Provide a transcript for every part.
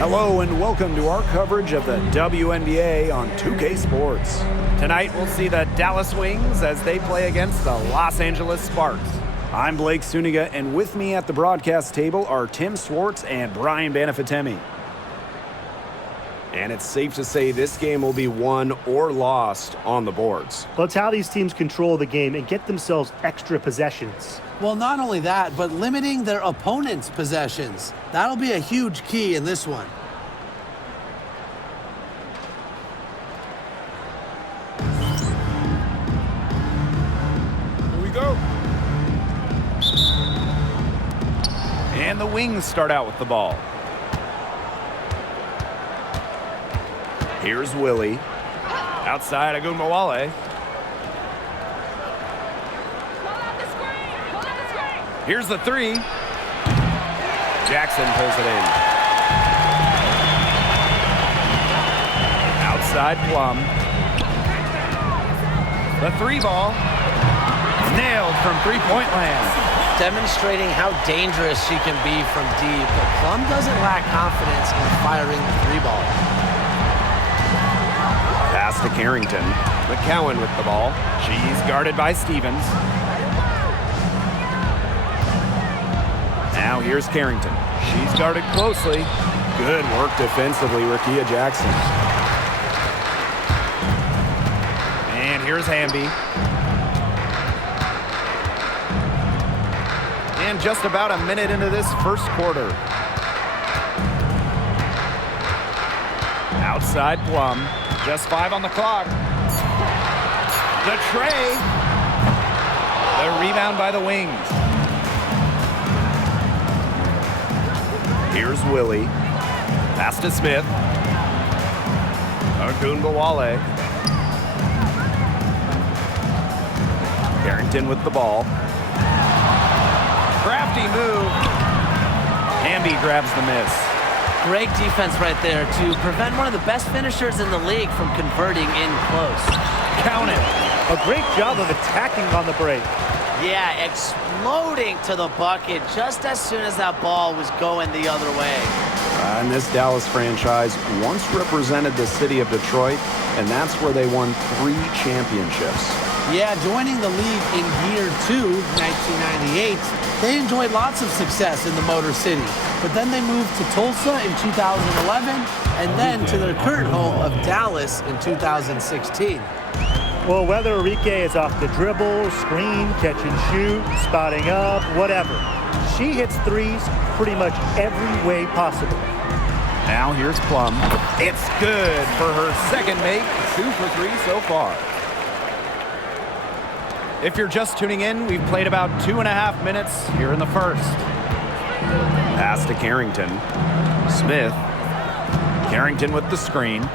Hello and welcome to our coverage of the WNBA on 2K Sports. Tonight we'll see the Dallas Wings as they play against the Los Angeles Sparks. I'm Blake Suniga, and with me at the broadcast table are Tim Swartz and Brian Banafitemi. And it's safe to say this game will be won or lost on the boards. Well, it's how these teams control the game and get themselves extra possessions. Well, not only that, but limiting their opponent's possessions. That'll be a huge key in this one. Here we go. And the Wings start out with the ball. Here's Willie. Outside, Agunmawale. Here's the three. Jackson pulls it in. Outside, Plum. The three ball. Nailed from three-point land. Demonstrating how dangerous she can be from deep, but Plum doesn't lack confidence in firing the three ball. Pass to Carrington. McCowan with the ball. She's guarded by Stevens. Now here's Carrington. She's guarded closely. Good work defensively, Rakia Jackson. And here's Hamby. And just about a minute into this first quarter. Outside Plum. Just 5 on the clock. The tray. The rebound by the Wings. Here's Willie. Pass to Smith. Agunmawale. Carrington with the ball. Crafty move. Hamby grabs the miss. Great defense right there to prevent one of the best finishers in the league from converting in close. Count it. A great job of attacking on the break. Yeah, exploding to the bucket just as soon as that ball was going the other way. And this Dallas franchise once represented the city of Detroit, and that's where they won 3 championships. Yeah, joining the league in year 2, 1998, they enjoyed lots of success in the Motor City. But then they moved to Tulsa in 2011, and then to their current home of Dallas in 2016. Well, whether Enrique is off the dribble, screen, catch and shoot, spotting up, whatever, she hits threes pretty much every way possible. Now here's Plum. It's good for her second make, 2 for 3 so far. If you're just tuning in, we've played about 2.5 minutes here in the first. Pass to Carrington. Smith. Carrington with the screen.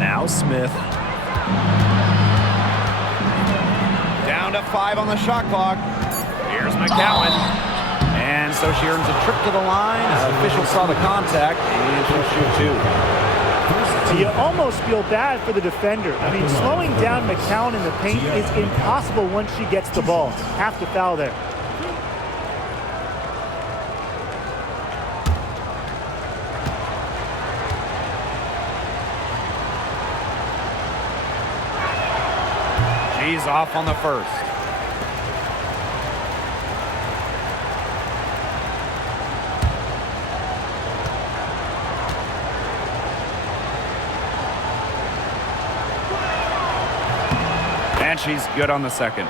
Now Smith. Down to 5 on the shot clock. Here's McCowan. And so she earns a trip to the line. Official saw the contact, and she'll shoot 2. You almost feel bad for the defender. I mean, slowing down McCowan in the paint is impossible once she gets the ball. Have to foul there. She's off on the first. And she's good on the second.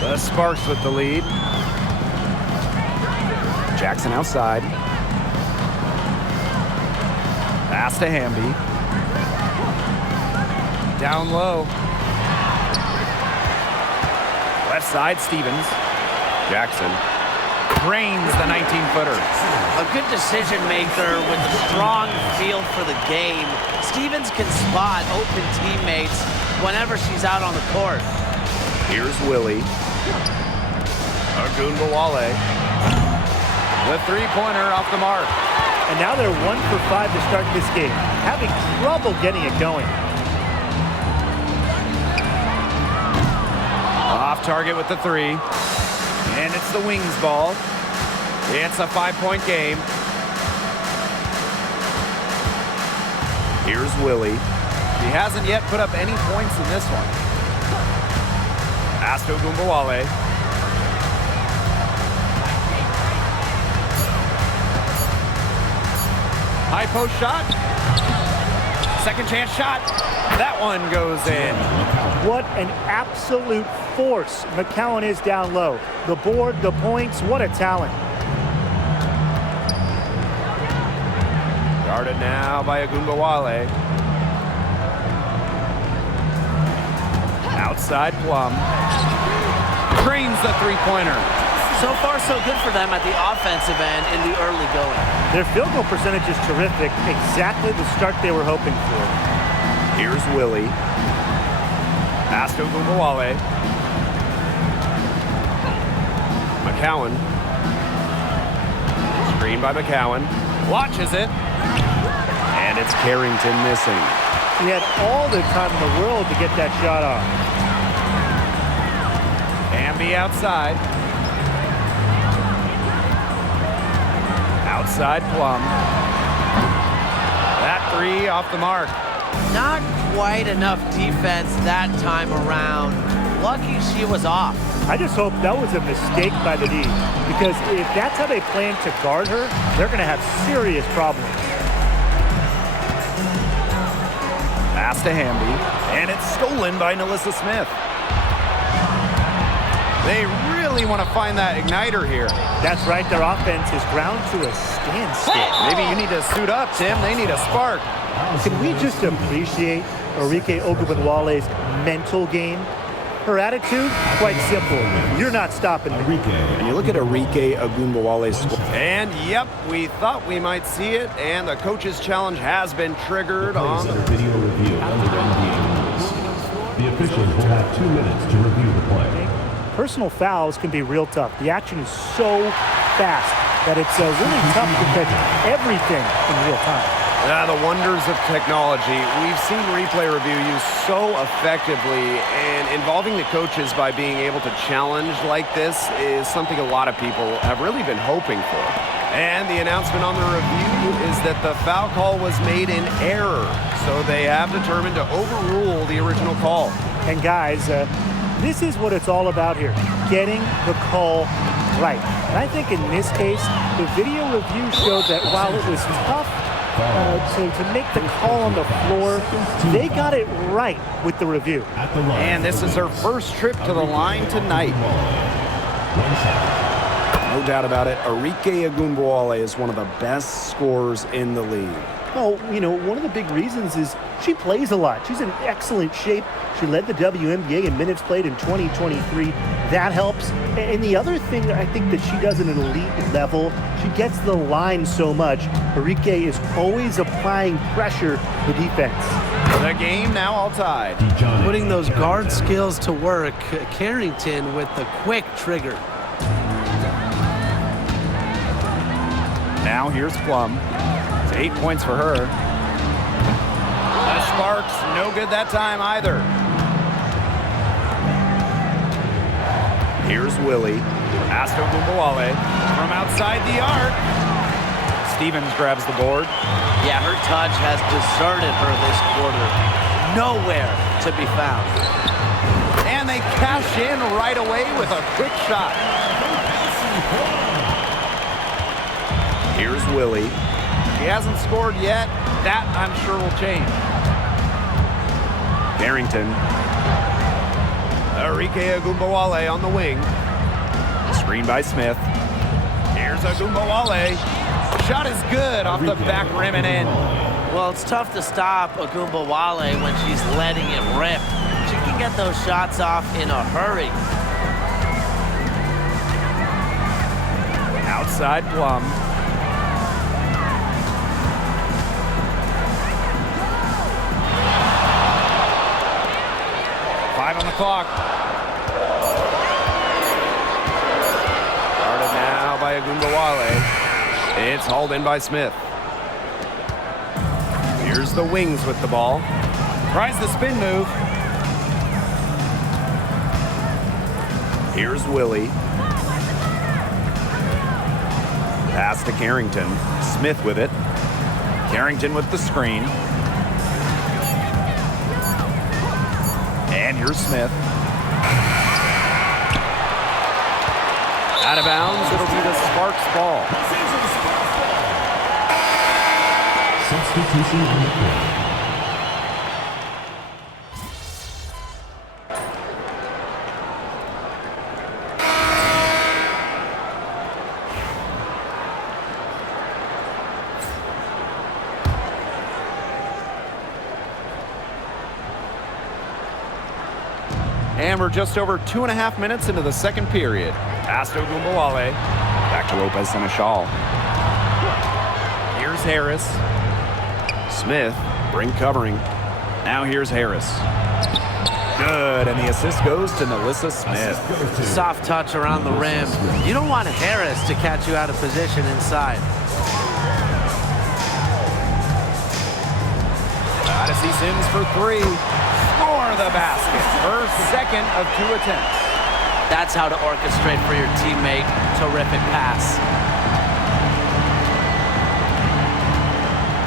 The Sparks with the lead. Jackson outside. Pass to Hamby. Down low. Left side, Stevens. Jackson drains the 19-footer. A good decision maker with a strong feel for the game. Stevens can spot open teammates whenever she's out on the court. Here's Willie. Agunmawale. The three-pointer off the mark. And now they're 1 for 5 to start this game, having trouble getting it going. Off target with the three. And it's the Wings ball. It's a 5-point game. Here's Willie. He hasn't yet put up any points in this one. Pass to Ogunbowale. High post shot. Second chance shot. That one goes in. What an absolute force McCowan is down low. The board, the points, what a talent. Guarded now by Ogunbowale. Outside Plum. Drains the three-pointer. So far, so good for them at the offensive end in the early going. Their field goal percentage is terrific. Exactly the start they were hoping for. Here's Willie. Pass to Ogunbowale. McCowan. Screen by McCowan. Launches it. And it's Carrington missing. He had all the time in the world to get that shot off. Amby outside. Outside Plum. That three off the mark. Not quite enough defense that time around. Lucky she was off. I just hope that was a mistake by the D, because if that's how they plan to guard her, they're going to have serious problems. Pass to Hamby, and it's stolen by Nalissa Smith. They really want to find that igniter here. That's right, their offense is ground to a standstill. Maybe you need to suit up, Tim. They need a spark. Can we just appreciate Arike Ogunbowale's mental game? Her attitude, quite simple. You're not stopping me. And you look at Arike Ogunbowale's score. And yep, we thought we might see it, and the coach's challenge has been triggered on the video review under NBA rules. The officials will have 2 minutes to review the play. Personal fouls can be real tough. The action is so fast that it's really tough to catch everything in real time. The wonders of technology. We've seen replay review used so effectively, and involving the coaches by being able to challenge like this is something a lot of people have really been hoping for. And the announcement on the review is that the foul call was made in error, so they have determined to overrule the original call. And guys, this is what it's all about here, getting the call right. And I think in this case, the video review showed that while it was tough to make the call on the floor, they got it right with the review. And this is her first trip to the line tonight. No doubt about it, Arike Ogunbowale is one of the best scorers in the league. Well, you know, one of the big reasons is she plays a lot. She's in excellent shape. She led the WNBA in minutes played in 2023. That helps. And the other thing that I think that she does at an elite level, she gets the line so much. Arike is always applying pressure to the defense. The game now all tied. Putting those guard skills to work, Carrington with the quick trigger. Now here's Plum. 8 points for her. The Sparks, no good that time either. Here's Willie. Pass to Ogunbowale from outside the arc. Stevens grabs the board. Yeah, her touch has deserted her this quarter. Nowhere to be found. And they cash in right away with a quick shot. Here's Willie. He hasn't scored yet. That, I'm sure, will change. Carrington. Arike Ogunbowale on the wing. Screen by Smith. Here's Ogunbowale. Shot is good off the back rim and in. Well, it's tough to stop Ogunbowale when she's letting it rip. She can get those shots off in a hurry. Outside Plum. On the clock. Started now by Ogunbowale. It's hauled in by Smith. Here's the Wings with the ball. Tries the spin move. Here's Willie. Pass to Carrington. Smith with it. Carrington with the screen. And here's Smith. Out of bounds, it'll be the Sparks ball. Substitution on the court. And we're just over 2.5 minutes into the second period. Pass to Ogunbowale. Back to Lopez Seneschal. Here's Harris. Smith, Brink covering. Now here's Harris. Good, and the assist goes to Melissa Smith. Soft touch around the rim. You don't want Harris to catch you out of position inside. Odyssey Sims for three. Score the basket. Her second of 2 attempts. That's how to orchestrate for your teammate. Terrific pass.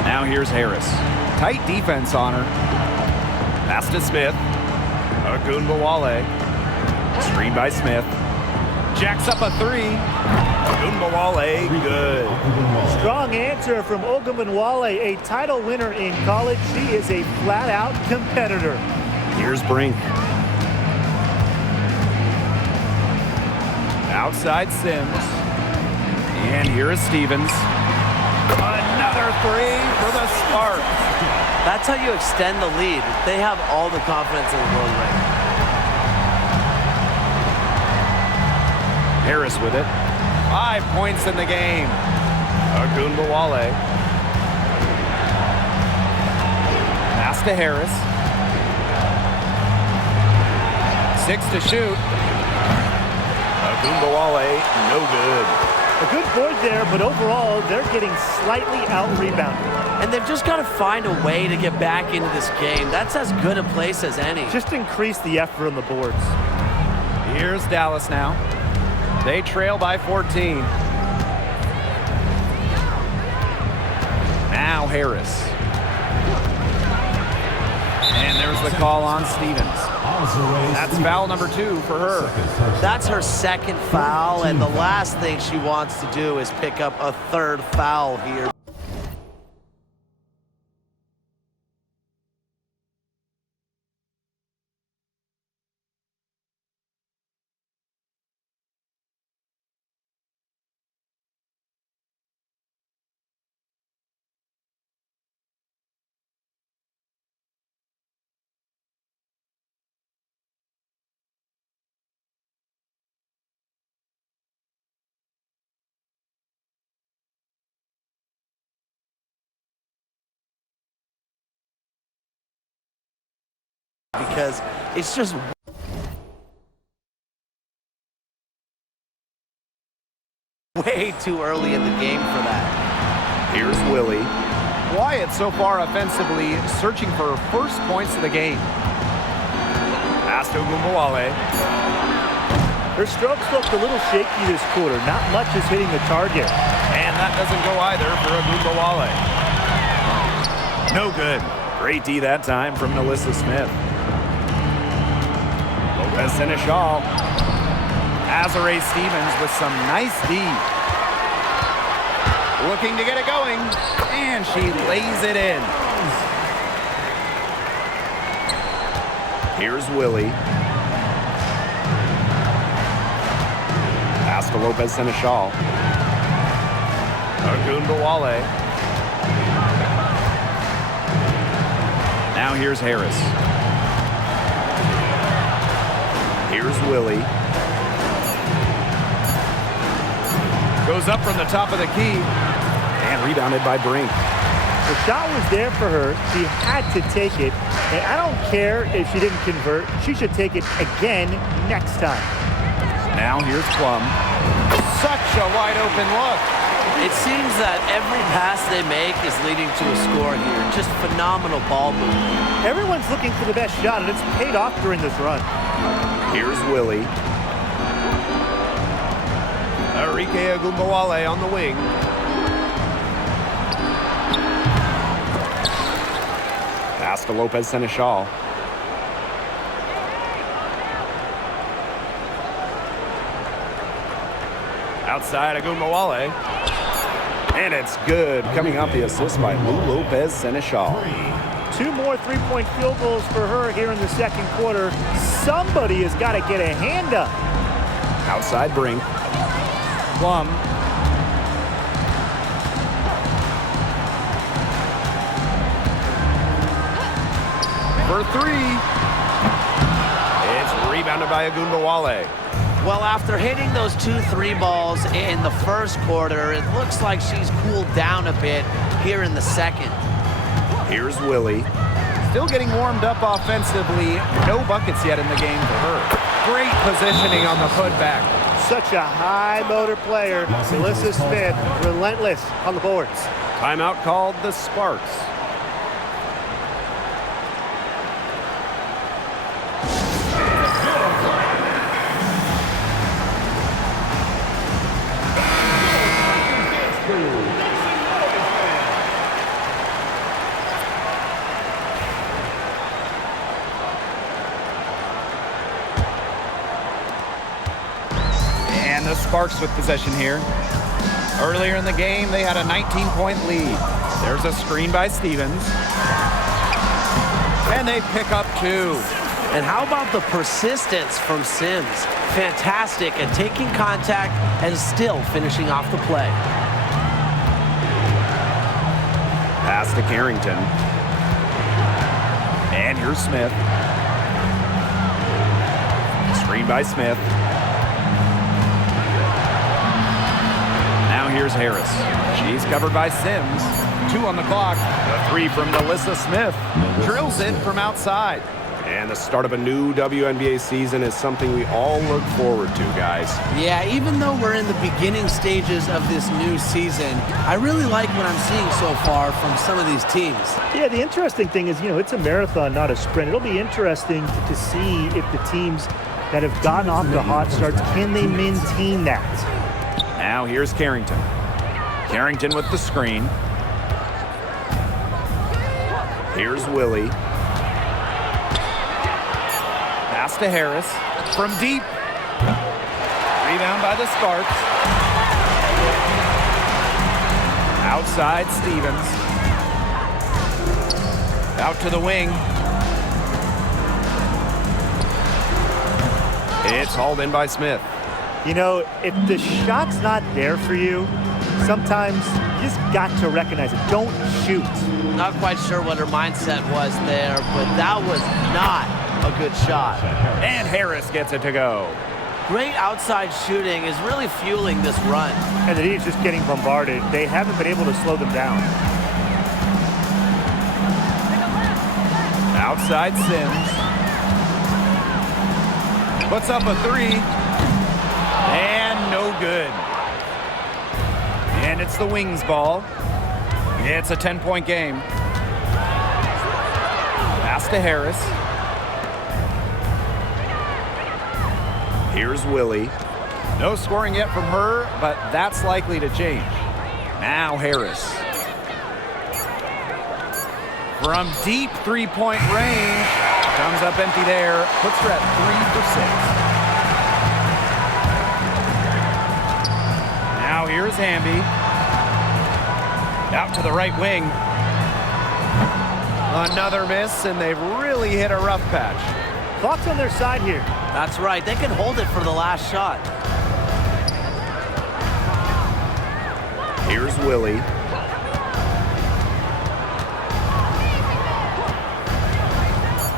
Now here's Harris. Tight defense on her. Pass to Smith. Ogunbowale. Screen by Smith. Jacks up a three. Ogunbowale, good. Strong answer from Ogunbowale, a title winner in college. She is a flat-out competitor. Here's Brink. Outside Sims. And here is Stevens. Another three for the Sparks. That's how you extend the lead. They have all the confidence in the world right now. Harris with it. 5 points in the game. Ogunbowale. Pass to Harris. 6 to shoot. Ogunbowale, no good. A good board there, but overall, they're getting slightly out-rebounded. And they've just got to find a way to get back into this game. That's as good a place as any. Just increase the effort on the boards. Here's Dallas now. They trail by 14. Now Harris. And there's the call on Stevens. That's foul number 2 for her. That's her second foul, and the last thing she wants to do is pick up a third foul here. Because it's just way too early in the game for that. Here's Willie. Wyatt so far offensively searching for her first points of the game. Pass to Ogunbowale. Her strokes looked a little shaky this quarter. Not much is hitting the target. And that doesn't go either for Ogunbowale. No good. Great D that time from Melissa Smith. Lopez Seneschal. Azare Stevens with some nice D. Looking to get it going, and she lays it in. Here's Willie. Pass to Lopez Seneschal. Ogunbowale. Now here's Harris. Here's Willie. Goes up from the top of the key and rebounded by Brink. The shot was there for her. She had to take it. And I don't care if she didn't convert. She should take it again next time. Now here's Plum. Such a wide open look. It seems that every pass they make is leading to a score here. Just phenomenal ball movement. Everyone's looking for the best shot, and it's paid off during this run. Here's Willie. A Arike Agumbawale on the wing. Pass to Lopez Seneschal. Outside Agumbawale. And it's good. Coming off the assist by Lou Lopez Seneschal. 2 more three-point field goals for her here in the second quarter. Somebody has got to get a hand up. Outside Brink. Plum. For 3. It's rebounded by Agumbawale. Well, after hitting those 2 3 balls in the first quarter, it looks like she's cooled down a bit here in the second. Here's Willie. Still getting warmed up offensively. No buckets yet in the game for her. Great positioning on the putback. Such a high-motor player. Melissa Smith, relentless on the boards. Timeout called the Sparks. And the Sparks with possession here. Earlier in the game, they had a 19-point lead. There's a screen by Stevens. And they pick up 2. And how about the persistence from Sims? Fantastic at taking contact and still finishing off the play. Pass to Carrington. And here's Smith. Screen by Smith. Now here's Harris. She's covered by Sims. 2 on the clock. The 3 from Melissa Smith. Drills it from outside. And the start of a new WNBA season is something we all look forward to, guys. Yeah, even though we're in the beginning stages of this new season, I really like what I'm seeing so far from some of these teams. Yeah, the interesting thing is, it's a marathon, not a sprint. It'll be interesting to see if the teams that have gotten off to hot starts, can they maintain that? Now here's Carrington. Carrington with the screen. Here's Willie. Pass to Harris. From deep. Rebound by the Sparks. Outside Stevens. Out to the wing. It's hauled in by Smith. If the shot's not there for you, sometimes you just got to recognize it. Don't shoot. Not quite sure what her mindset was there, but that was not a good shot. And Harris gets it to go. Great outside shooting is really fueling this run. And the team's just getting bombarded. They haven't been able to slow them down. Outside Sims. Puts up a 3. And no good. And it's the Wings ball. It's a 10-point game. Pass to Harris. Here's Willie. No scoring yet from her, but that's likely to change. Now Harris. From deep three-point range. Comes up empty there. Puts her at 3 for 6. Now here's Hamby. Out to the right wing. Another miss, and they've really hit a rough patch. Clock's on their side here. That's right. They can hold it for the last shot. Here's Willie.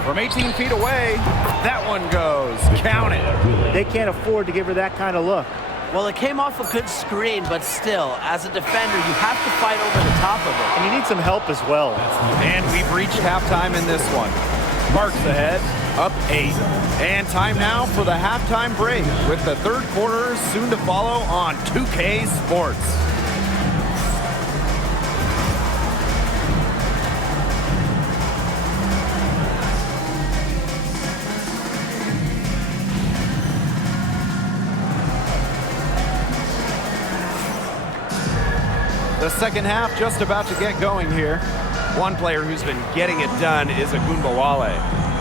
From 18 feet away, that one goes. Count it. They can't afford to give her that kind of look. Well, it came off a good screen, but still, as a defender, you have to fight over the top of it. And you need some help as well. And we've reached halftime in this one. Sparks ahead, up 8. And time now for the halftime break, with the third quarter soon to follow on 2K Sports. The second half just about to get going here. One player who's been getting it done is Agunbowale.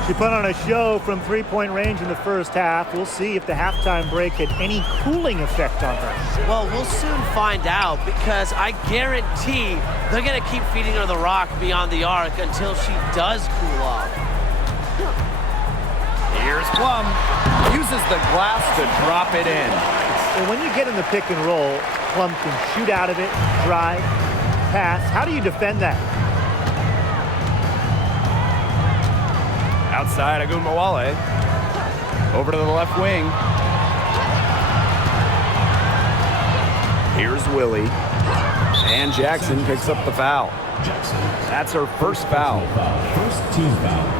She put on a show from three-point range in the first half. We'll see if the halftime break had any cooling effect on her. Well, we'll soon find out because I guarantee they're going to keep feeding her the rock beyond the arc until she does cool off. Here's Plum. Uses the glass to drop it in. And when you get in the pick and roll, Plum can shoot out of it, drive, pass. How do you defend that? Outside Agunbowale. Over to the left wing. Here's Willie. And Jackson picks up the foul. Jackson. That's her first foul. First team foul.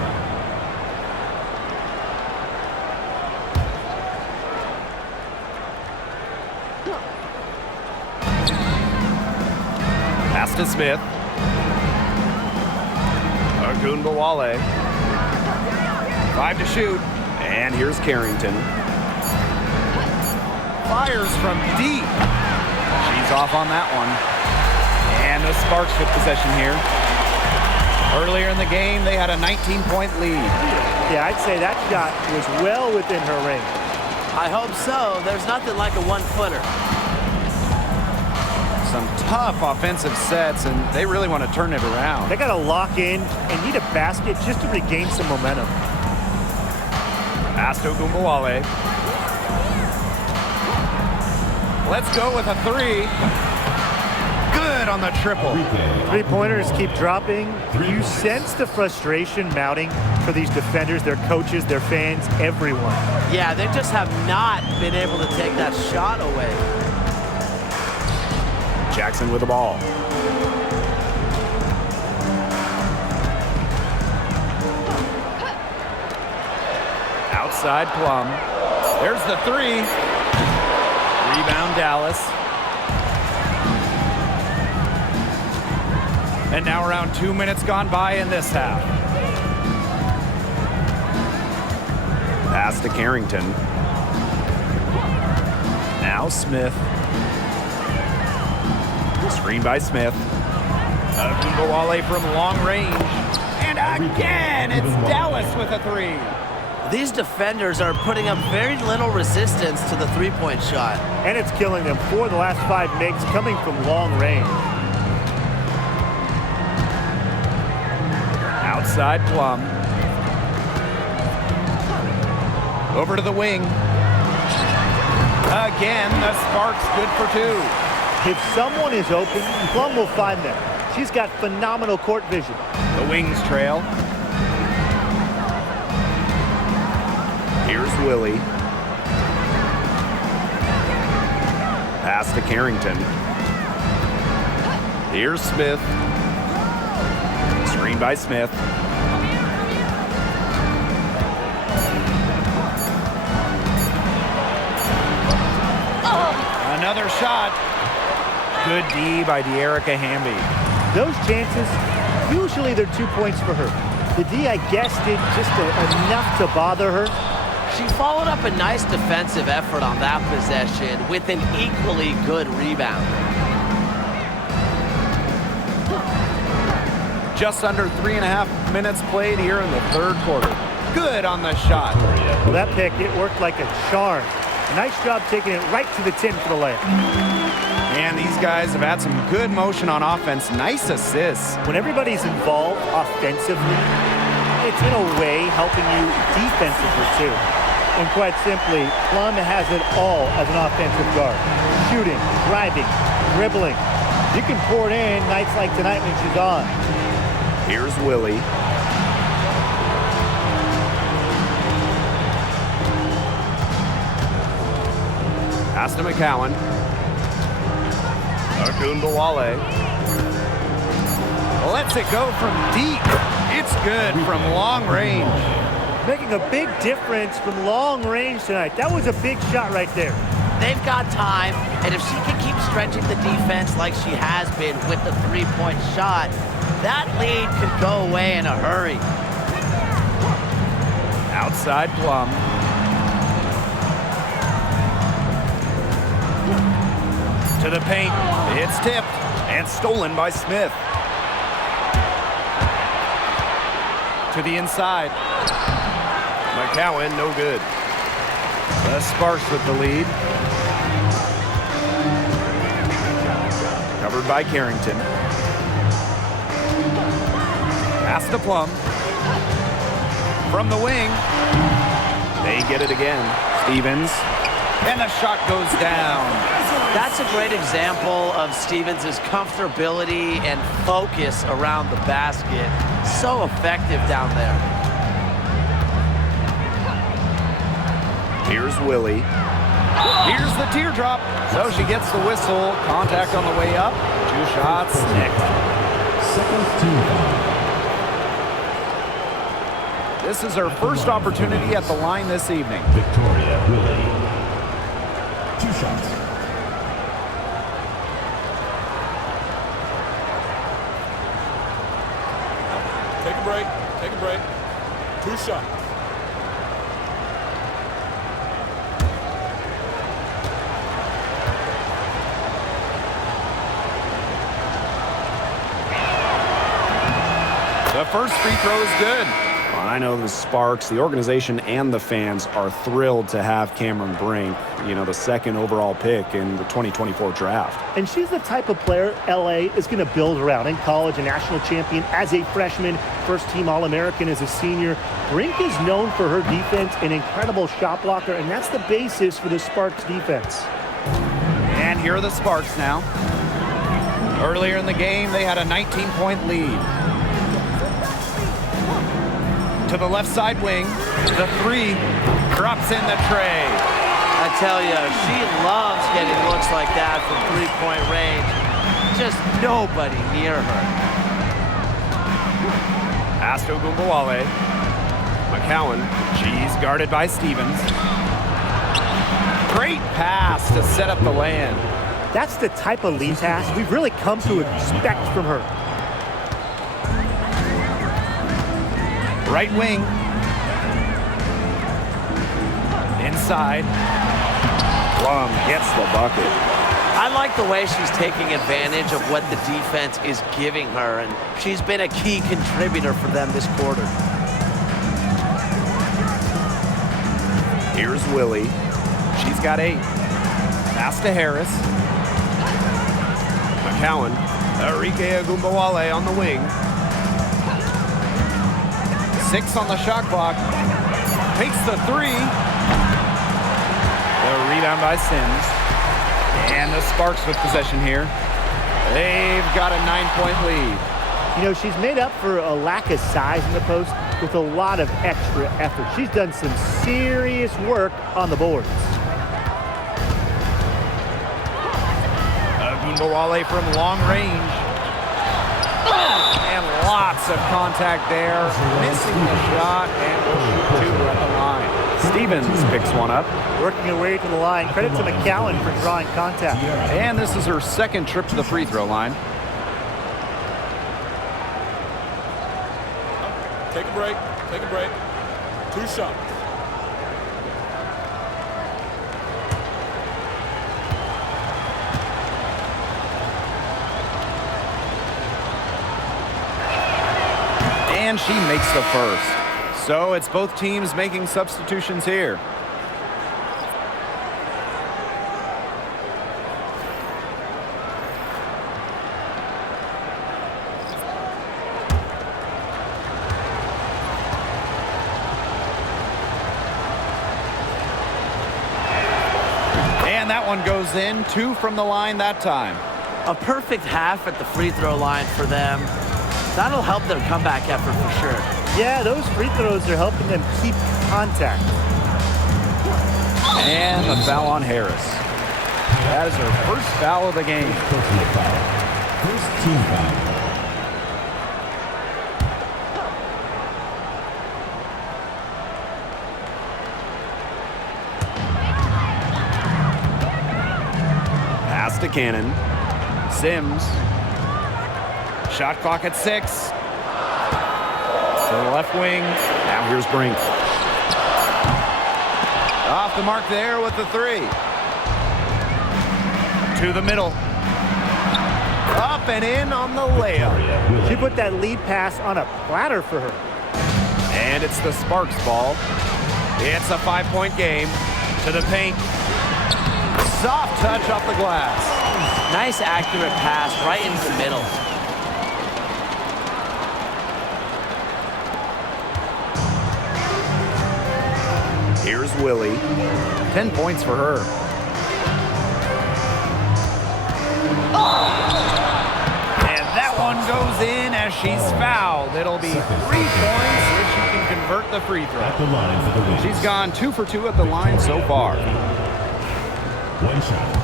Pass to Smith. Agunbowale. 5 to shoot. And here's Carrington. Fires from deep. She's off on that one. And the Sparks with possession here. Earlier in the game, they had a 19-point lead. Yeah, I'd say that shot was well within her range. I hope so. There's nothing like a one-footer. Some tough offensive sets, and they really want to turn it around. They got to lock in and need a basket just to regain some momentum. Pass to Agunbowale. Let's go with a three. Good on the triple. Three-pointers keep dropping. You sense the frustration mounting for these defenders, their coaches, their fans, everyone. Yeah, they just have not been able to take that shot away. Jackson with the ball. Outside Plum. There's the three. Rebound Dallas. And now around 2 minutes gone by in this half. Pass to Carrington. Now Smith. Screen by Smith. Agunbowale from long range. And again, it's Dallas with a three. These defenders are putting up very little resistance to the three-point shot. And it's killing them. 4 of the last 5 makes coming from long range. Outside Plum. Over to the wing. Again, the Sparks good for 2. If someone is open, Plum will find them. She's got phenomenal court vision. The Wings trail. Here's Willie. Pass to Carrington. Here's Smith. Screen by Smith. Another shot. Good D by De'Erica Hamby. Those chances, usually they're 2 points for her. The D, I guess, did just enough to bother her. She followed up a nice defensive effort on that possession with an equally good rebound. Just under 3.5 minutes played here in the third quarter. Good on the shot. Well, that pick, it worked like a charm. Nice job taking it right to the tin for the layup. And these guys have had some good motion on offense. Nice assists. When everybody's involved offensively, it's in a way helping you defensively too. And quite simply, Plum has it all as an offensive guard. Shooting, driving, dribbling. You can pour it in nights like tonight when she's on. Here's Willie. Pass to McCowan. Agunbowale. Lets it go from deep. It's good from long range. Making a big difference from long range tonight. That was a big shot right there. They've got time, and if she can keep stretching the defense like she has been with the three-point shot, that lead could go away in a hurry. Outside Plum. To the paint. It's tipped. And stolen by Smith. To the inside. McCowan, no good. The Sparks with the lead. Covered by Carrington. Pass to Plum. From the wing. They get it again. Stevens. And the shot goes down. That's a great example of Stevens' comfortability and focus around the basket. So effective down there. Here's Willie. Here's the teardrop. So she gets the whistle. Contact on the way up. 2 shots. Nick. Second team foul. This is her first opportunity at the line this evening. Victoria Willie. 2 shots. Take a break. Take a break. 2 shots. The first free throw is good. Well, I know the Sparks, the organization, and the fans are thrilled to have Cameron Brink, the second overall pick in the 2024 draft. And she's the type of player LA is going to build around. In college, a national champion as a freshman, first-team All-American as a senior. Brink is known for her defense, an incredible shot blocker, and that's the basis for the Sparks defense. And here are the Sparks now. Earlier in the game, they had a 19-point lead. To the left side wing, the 3 drops in the tray. I tell you, she loves getting looks like that from 3-point range. Just nobody near her. Pass to Gumbawale. McCowan, she's guarded by Stevens. Great pass to set up the land. That's the type of lead pass we've really come to expect from her. Right wing. Inside. Plum gets the bucket. I like the way she's taking advantage of what the defense is giving her, and she's been a key contributor for them this quarter. Here's Willie. She's got 8. Pass to Harris. McCowan. Enrique Agumbawale on the wing. 6 on the shot clock. Takes the 3. The rebound by Sims. And the Sparks with possession here. They've got a 9-point lead. She's made up for a lack of size in the post with a lot of extra effort. She's done some serious work on the boards. Agumbawale from long range. And lots of contact there. Missing the shot and will shoot 2 at the line. Stevens picks one up. Working her way to the line. Credit to McCowan for drawing contact. And this is her second trip to the free throw line. Take a break. Take a break. 2 shots. And she makes the first. So it's both teams making substitutions here. And that one goes in. 2 from the line that time. A perfect half at the free throw line for them. That'll help their comeback effort for sure. Yeah, those free throws are helping them keep contact. And the foul on Harris. That is her first foul of the game. Personal foul. First team foul. Pass to Cannon. Sims. Shot clock at 6. To the left wing. Now here's Brink. Off the mark there with the 3. To the middle. Up and in on the layup. She put that lead pass on a platter for her. And it's the Sparks ball. It's a 5-point game. To the paint. Soft touch off the glass. Nice accurate pass right into the middle. Here's Willie. 10 points for her. And that one goes in as she's fouled. It'll be 3 points if she can convert the free throw. At the line for the win. She's gone 2 for 2 at the line so far. One shot.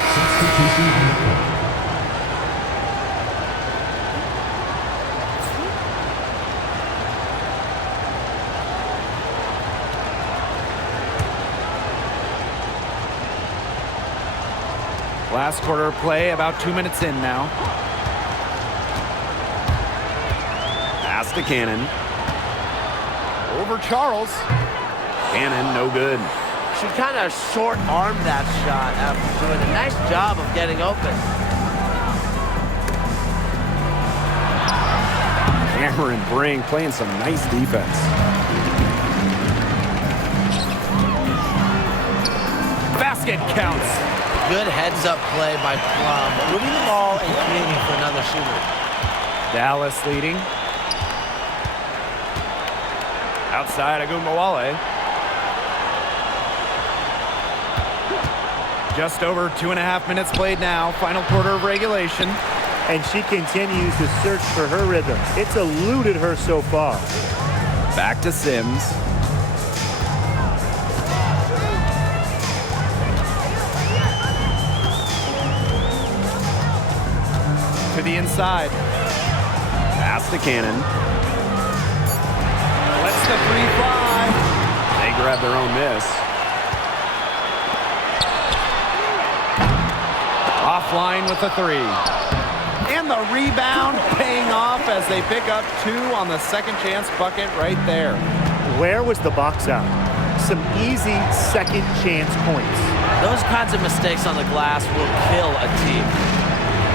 Substitution on the court. Last quarter of play, about 2 minutes in now. Pass to Cannon. Over Charles. Cannon, no good. She kind of short-armed that shot after doing a nice job of getting open. Cameron Brink playing some nice defense. Basket counts. Good heads-up play by Plum, moving the ball and creating for another shooter. Dallas leading. Outside Agumbawale. Just over 2.5 minutes played now. Final quarter of regulation. And she continues to search for her rhythm. It's eluded her so far. Back to Sims. To the inside. Pass to Cannon. Lets the 3 fly. They grab their own miss. Offline with the 3. And the rebound paying off as they pick up 2 on the second chance bucket right there. Where was the box out? Some easy second chance points. Those kinds of mistakes on the glass will kill a team.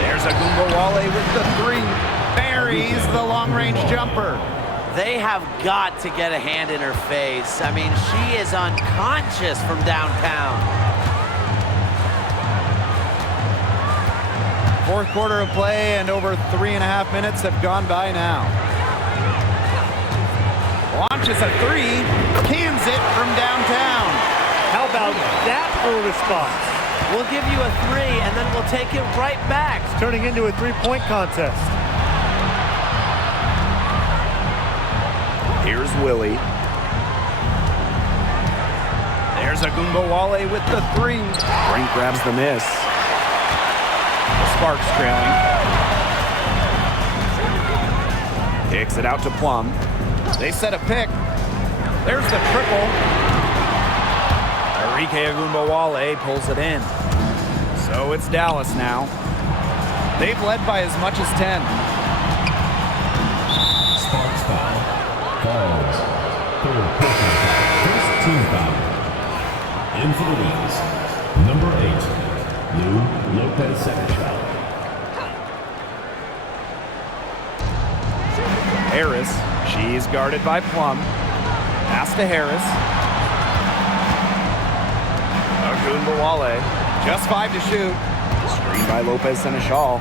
There's Agumbawale with the 3. Buries the long-range jumper. They have got to get a hand in her face. I mean, she is unconscious from downtown. Fourth quarter of play and over 3.5 minutes have gone by now. Launches a 3, cans it from downtown. How about that for a response? We'll give you a 3, and then we'll take it right back. It's turning into a 3-point contest. Here's Willie. There's Agumbawale with the 3. Brink grabs the miss. The Sparks trailing. Kicks it out to Plum. They set a pick. There's the triple. Enrique Agumbawale pulls it in. So it's Dallas now. They've led by as much as 10. Sparks foul. Falls. Third personal foul. First team foul. In for the wins. Number 8. Lou Lopez second shot. Harris. She's guarded by Plum. Pass to Harris. Agumbawale. Just 5 to shoot. Screen by Lopez Seneschal.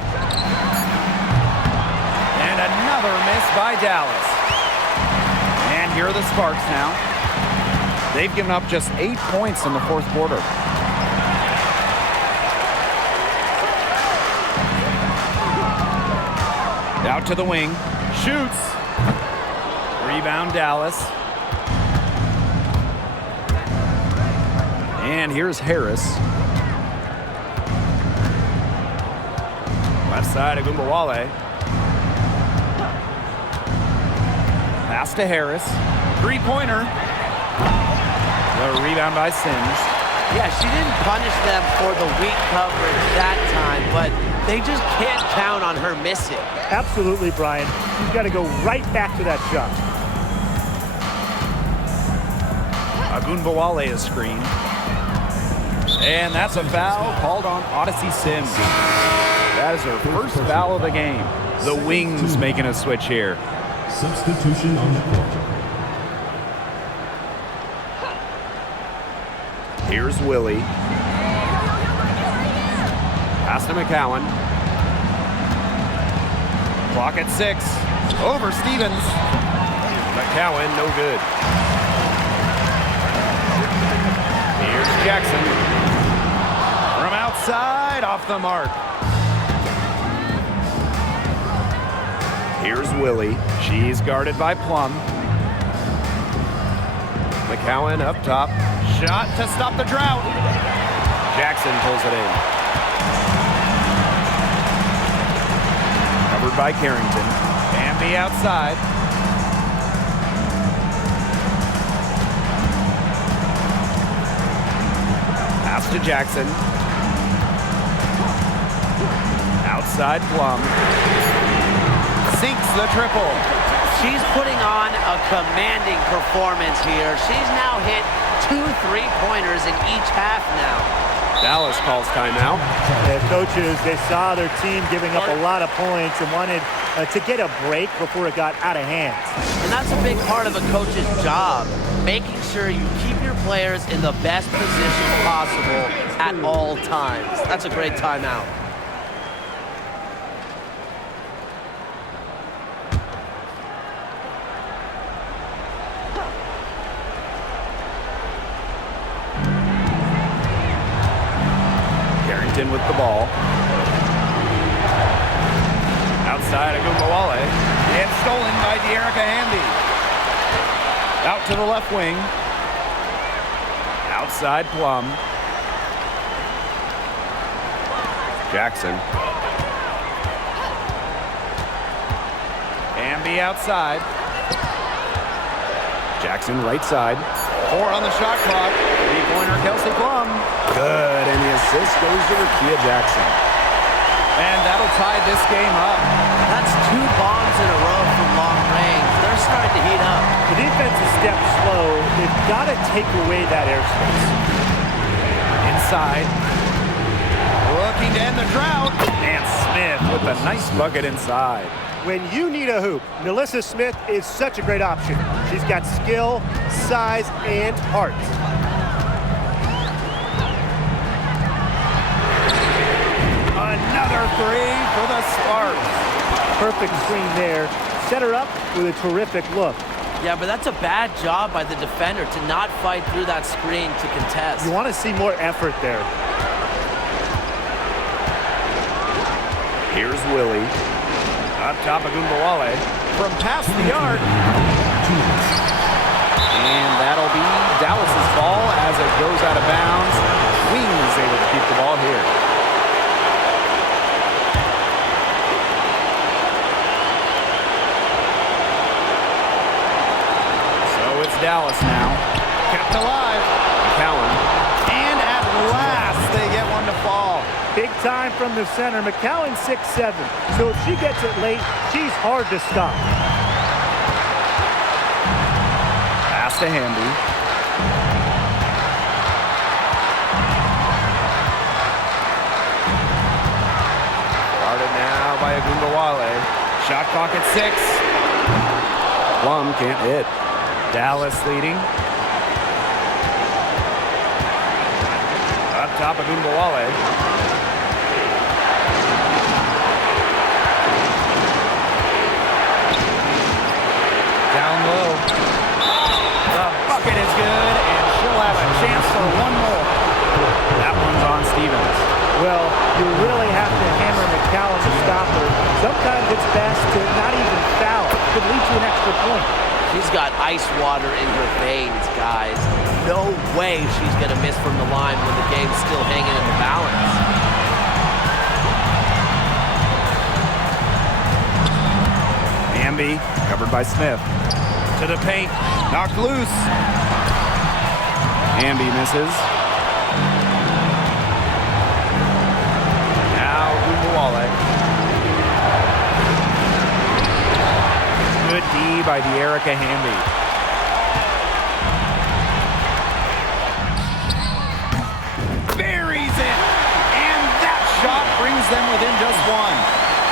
And another miss by Dallas. And here are the Sparks now. They've given up just 8 points in the fourth quarter. Out to the wing. Shoots. Rebound Dallas. And here's Harris. Left side, Agumbawale. Pass to Harris. 3-pointer. The rebound by Sims. Yeah, she didn't punish them for the weak coverage that time, but they just can't count on her missing. Absolutely, Brian. You've got to go right back to that shot. Agumbawale is screened. And that's a foul called on Odyssey Sims. That is her first foul of the game. The Wings making a switch here. Substitution on the court. Here's Willie. Pass to McCowan. Clock at 6. Over Stevens. McCowan, no good. Here's Jackson. From outside, off the mark. Here's Willie. She's guarded by Plum. McCowan up top. Shot to stop the drought. Jackson pulls it in. Covered by Carrington. Bambi outside. Pass to Jackson. Outside Plum. Sinks the triple. She's putting on a commanding performance here. She's now hit 2 3-pointers in each half now. Dallas calls timeout. The coaches, they saw their team giving up a lot of points and wanted to get a break before it got out of hand. And that's a big part of a coach's job, making sure you keep your players in the best position possible at all times. That's a great timeout. In with the ball. Outside Agumbawale. And stolen by De'Erica Hamby. Out to the left wing. Outside Plum. Jackson. Hamby outside. Jackson right side. 4 on the shot clock. 3-pointer Kelsey Plum. Good, and the assist goes to Rakia Jackson. And that'll tie this game up. That's 2 bombs in a row from long range. They're starting to heat up. The defense is stepped slow. They've got to take away that airspace. Inside. Looking to end the drought. And Smith with a nice bucket inside. When you need a hoop, Nalissa Smith is such a great option. She's got skill, size, and heart. Another 3 for the Sparks. Perfect screen there. Set her up with a terrific look. Yeah, but that's a bad job by the defender to not fight through that screen to contest. You want to see more effort there. Here's Willie. Up top of Agumbawale. From past the arc. And that'll be Dallas's ball as it goes out of bounds. Wings able to keep the ball here. So it's Dallas now. Kept alive. McCowan. And at last they get one to fall. Big time from the center. McCowan 6'7". So if she gets it late, she's hard to stop. Pass to Hamby. Guarded now by Agumbawale. Shot clock at 6. Plum can't hit. Dallas leading. Up top of Agumbawale. Down low. The bucket is good, and she'll have a chance for one more. That one's on Stevens. Well, you really have to hammer McCowan to stop her. Sometimes it's best to not even foul. It could lead to an extra point. She's got ice water in her veins, guys. No way she's going to miss from the line when the game's still hanging in the balance. Hamby, covered by Smith. To the paint, knocked loose. Hamby misses. Now Agumbawale. Good D by De'Erica Hamby.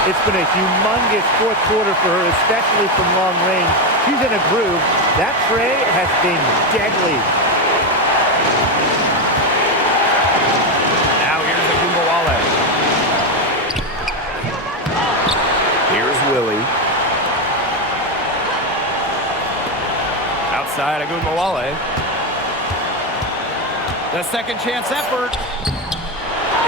It's been a humongous fourth quarter for her, especially from long range. She's in a groove. That tray has been deadly. Now here's Agumbawale. Here's Willie. Outside Agumbawale. The second chance effort.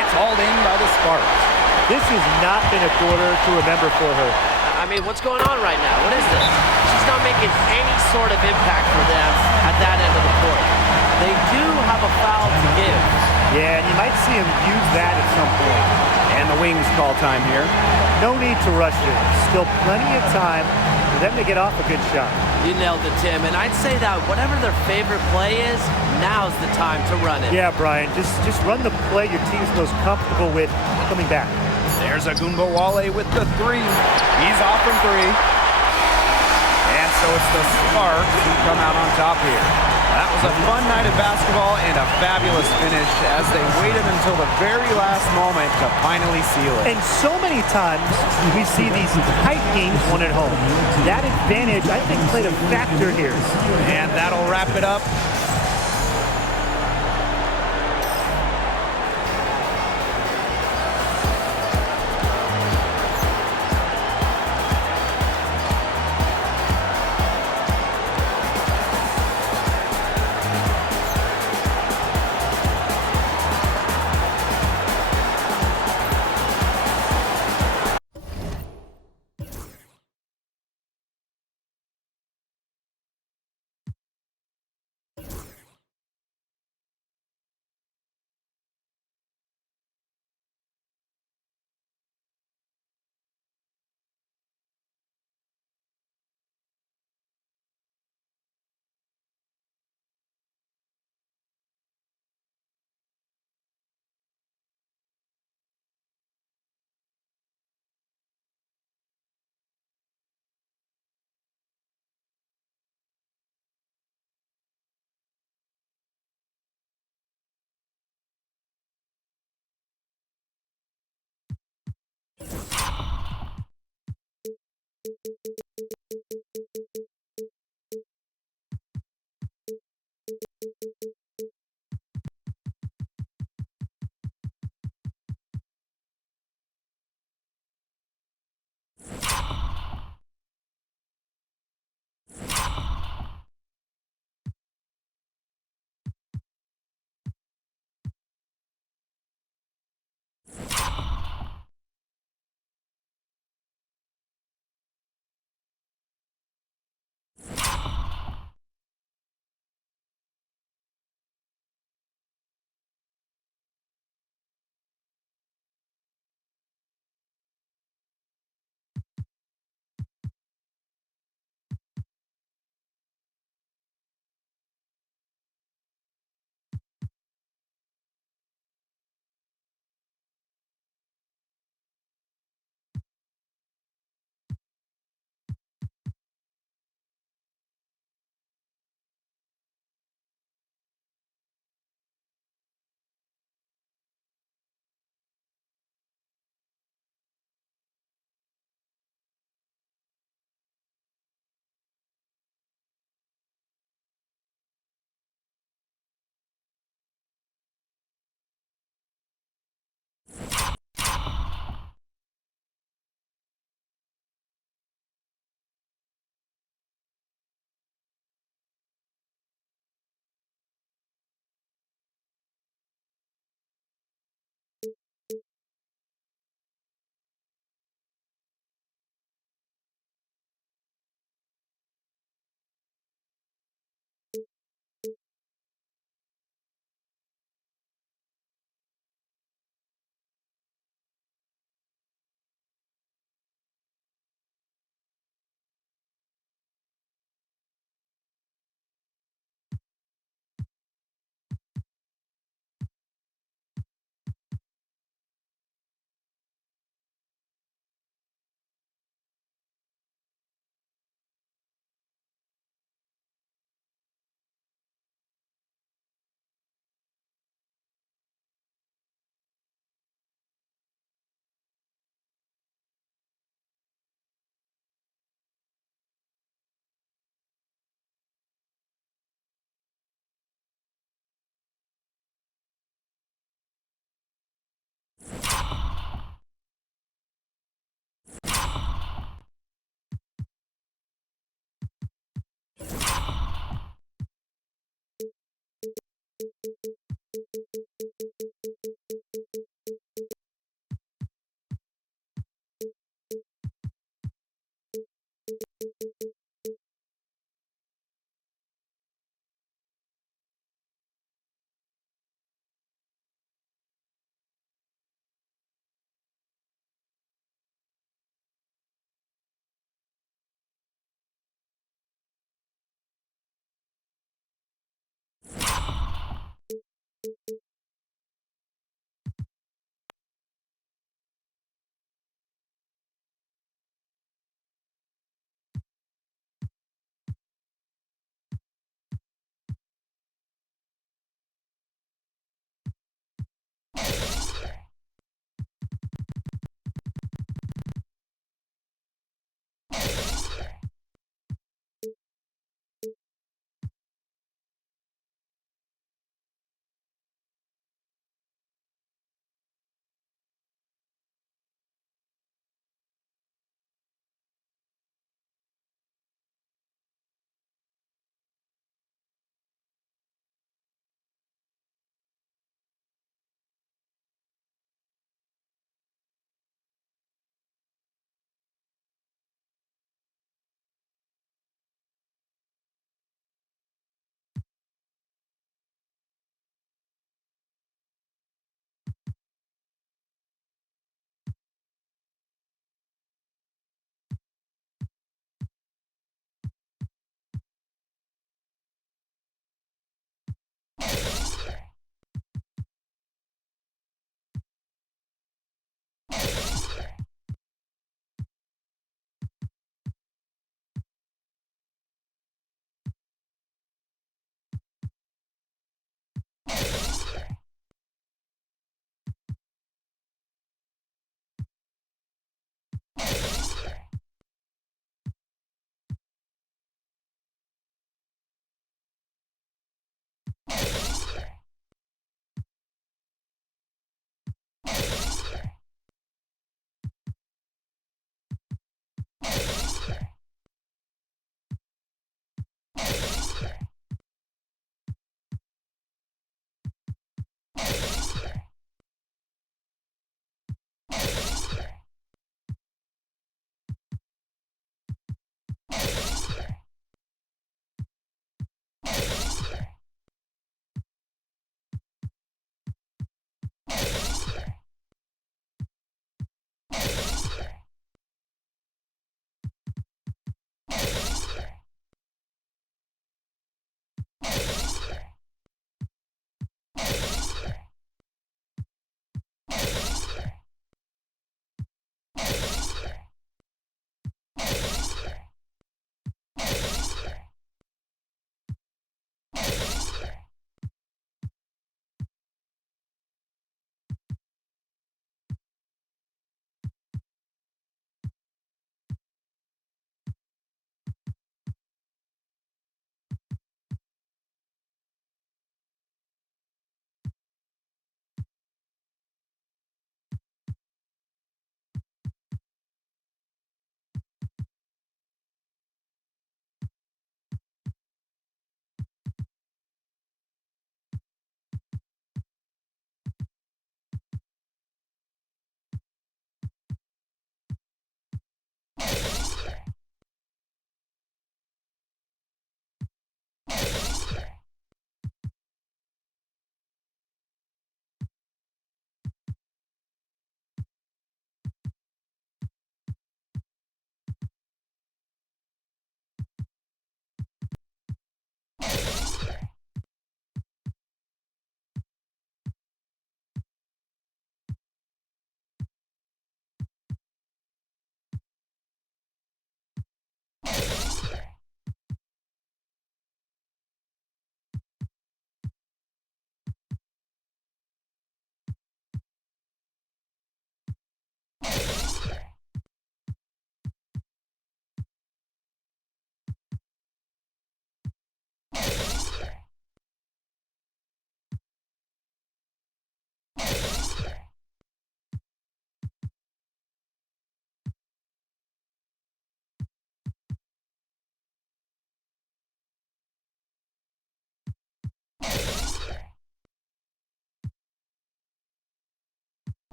It's hauled in by the Sparks. This has not been a quarter to remember for her. I mean, what's going on right now? What is this? She's not making any sort of impact for them at that end of the court. They do have a foul to give. Yeah, and you might see him use that at some point. And the Wings call time here. No need to rush it. Still plenty of time for them to get off a good shot. You nailed it, Tim. And I'd say that whatever their favorite play is, now's the time to run it. Yeah, Brian, just run the play your team's most comfortable with coming back. There's Agumbawale with the three. He's off from three. And so it's the Sparks who come out on top here. That was a fun night of basketball and a fabulous finish as they waited until the very last moment to finally seal it. And so many times we see these tight games won at home. That advantage, I think, played a factor here. And that'll wrap it up.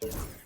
Thank you.